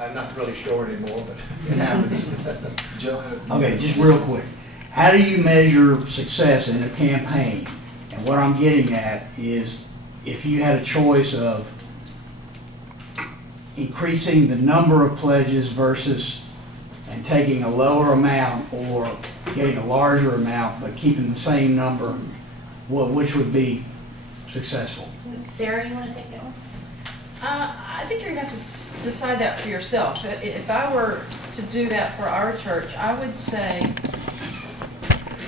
I'm not really sure anymore, but it happens. Joe, Okay, just real quick. How do you measure success in a campaign? And what I'm getting at is if you had a choice of increasing the number of pledges versus and taking a lower amount or getting a larger amount but keeping the same number, which would be successful? Sarah, you want to take that one? I think you're going to have to decide that for yourself. If I were to do that for our church, I would say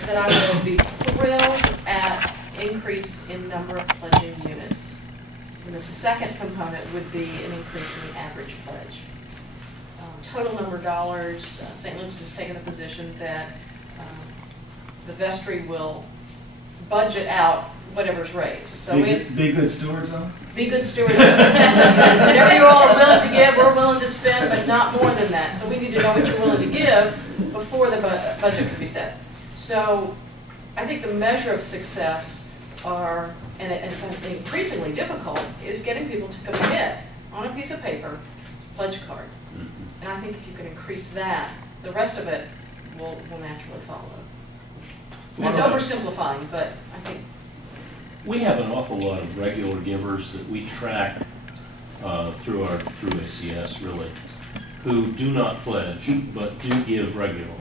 that I would be thrilled at increase in number of pledging units. And the second component would be an increase in the average pledge. Total number of dollars, St. Luke's has taken the position that the vestry will budget out whatever's raised. So be good stewards of them? Be good stewards of it. Whatever you're all willing to give, we're willing to spend, but not more than that. So we need to know what you're willing to give before the budget can be set. So I think the measure of success are, and it's increasingly difficult, is getting people to commit on a piece of paper, pledge card. And I think if you can increase that, the rest of it will naturally follow. It's oversimplifying, but I think we have an awful lot of regular givers that we track through ACS really, who do not pledge but do give regularly.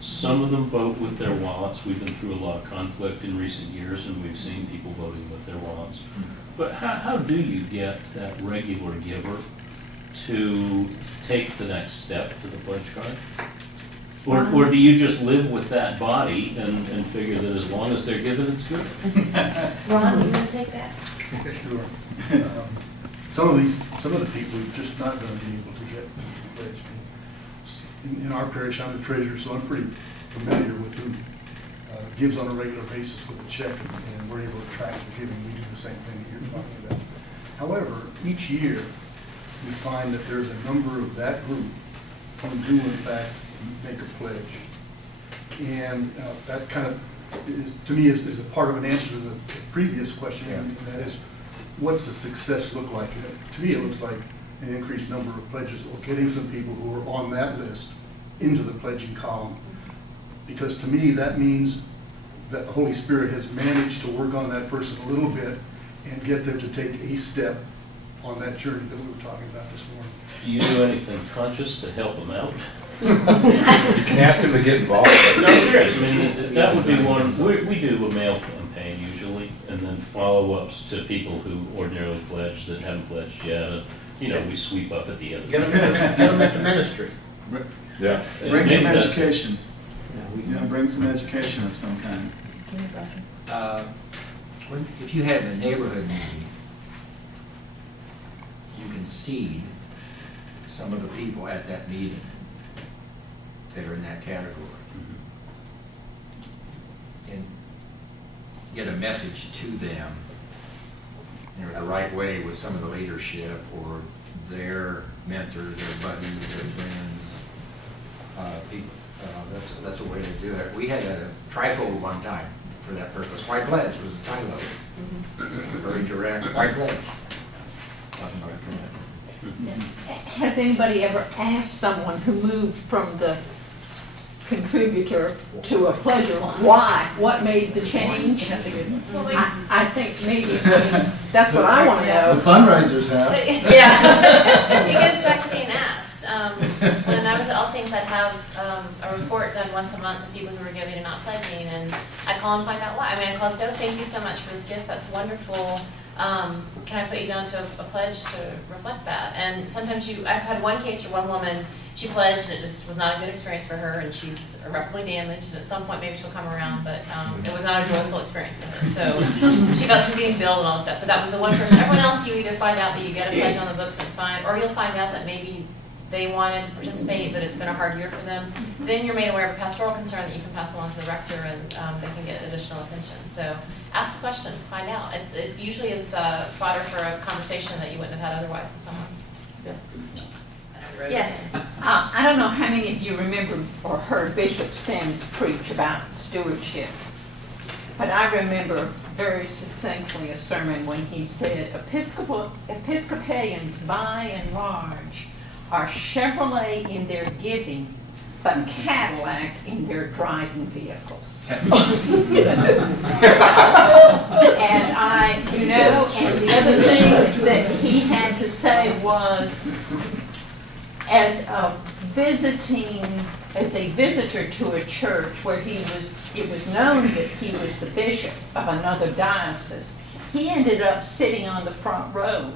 Some of them vote with their wallets. We've been through a lot of conflict in recent years, and we've seen people voting with their wallets. But how do you get that regular giver to take the next step to the pledge card? Or do you just live with that body and figure that as long as they're giving, it's good? Ron, you want to take that? Sure. Some of the people are just not going to be able to get the pledge. In our parish, I'm the treasurer, so I'm pretty familiar with who gives on a regular basis with a check, and we're able to track the giving. We do the same thing that you're talking about. However, each year we find that there's a number of that group who do in fact make a pledge, and that kind of is, to me, is a part of an answer to the previous question, and that is, what's the success look like? And to me, it looks like an increased number of pledges, or getting some people who are on that list into the pledging column, because to me that means that the Holy Spirit has managed to work on that person a little bit and get them to take a step on that journey that we were talking about this morning. Do you do anything conscious to help them out? You can ask them to get involved. No, serious. I mean, that would be one. We do a mail campaign usually, and then follow-ups to people who ordinarily pledge that haven't pledged yet. And, you know, we sweep up at the end. Get them into ministry. Yeah. Bring some education. Bring some education of some kind. If you have a neighborhood meeting, you can seed some of the people at that meeting that are in that category. And get a message to them, the right way with some of the leadership or their mentors or buddies or friends. People, that's a way to do it. We had a trifold one time for that purpose. White pledge was a tie load. Very direct. White pledge. Has anybody ever asked someone who moved from the contributor to a pledger why? What made the change? That's a good one. I think maybe that's what I want to know. The fundraisers have. Yeah. It goes back to being asked. When I was at All Saints, I'd have a report done once a month of people who were giving and not pledging, and I'd call and find out why. I mean, I called and say, oh, thank you so much for this gift. That's wonderful. Can I put you down to a pledge to reflect that? And sometimes I've had one case where one woman, she pledged and it just was not a good experience for her, and she's irreparably damaged, and at some point maybe she'll come around, but it was not a joyful experience for her. So she felt she was getting billed and all this stuff. So that was the one person. Everyone else, you either find out that you get a pledge on the books, that's fine, or you'll find out that maybe they wanted to participate, but it's been a hard year for them. Then you're made aware of a pastoral concern that you can pass along to the rector, and they can get additional attention. So ask the question, find out. It usually is fodder for a conversation that you wouldn't have had otherwise with someone. Yeah. Yes. I don't know how many of you remember or heard Bishop Sims preach about stewardship, but I remember very succinctly a sermon when he said, Episcopalians by and large are Chevrolet in their giving, but Cadillac in their driving vehicles. And and the other thing that he had to say was, as a visitor to a church where it was known that he was the bishop of another diocese, he ended up sitting on the front row.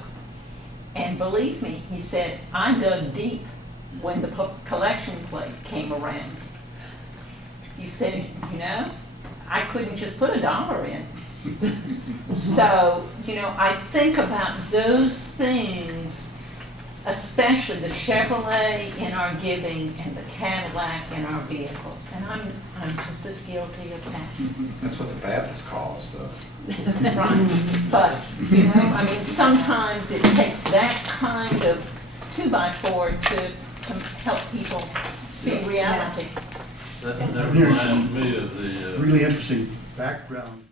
And believe me, he said, I dug deep when the collection plate came around. He said, I couldn't just put $1 in. So, I think about those things, especially the Chevrolet in our giving and the Cadillac in our vehicles. And I'm just as guilty of that. That's what the Baptist calls the. Right. But, sometimes it takes that kind of 2x4 to help people see reality. That reminds me of the really interesting background.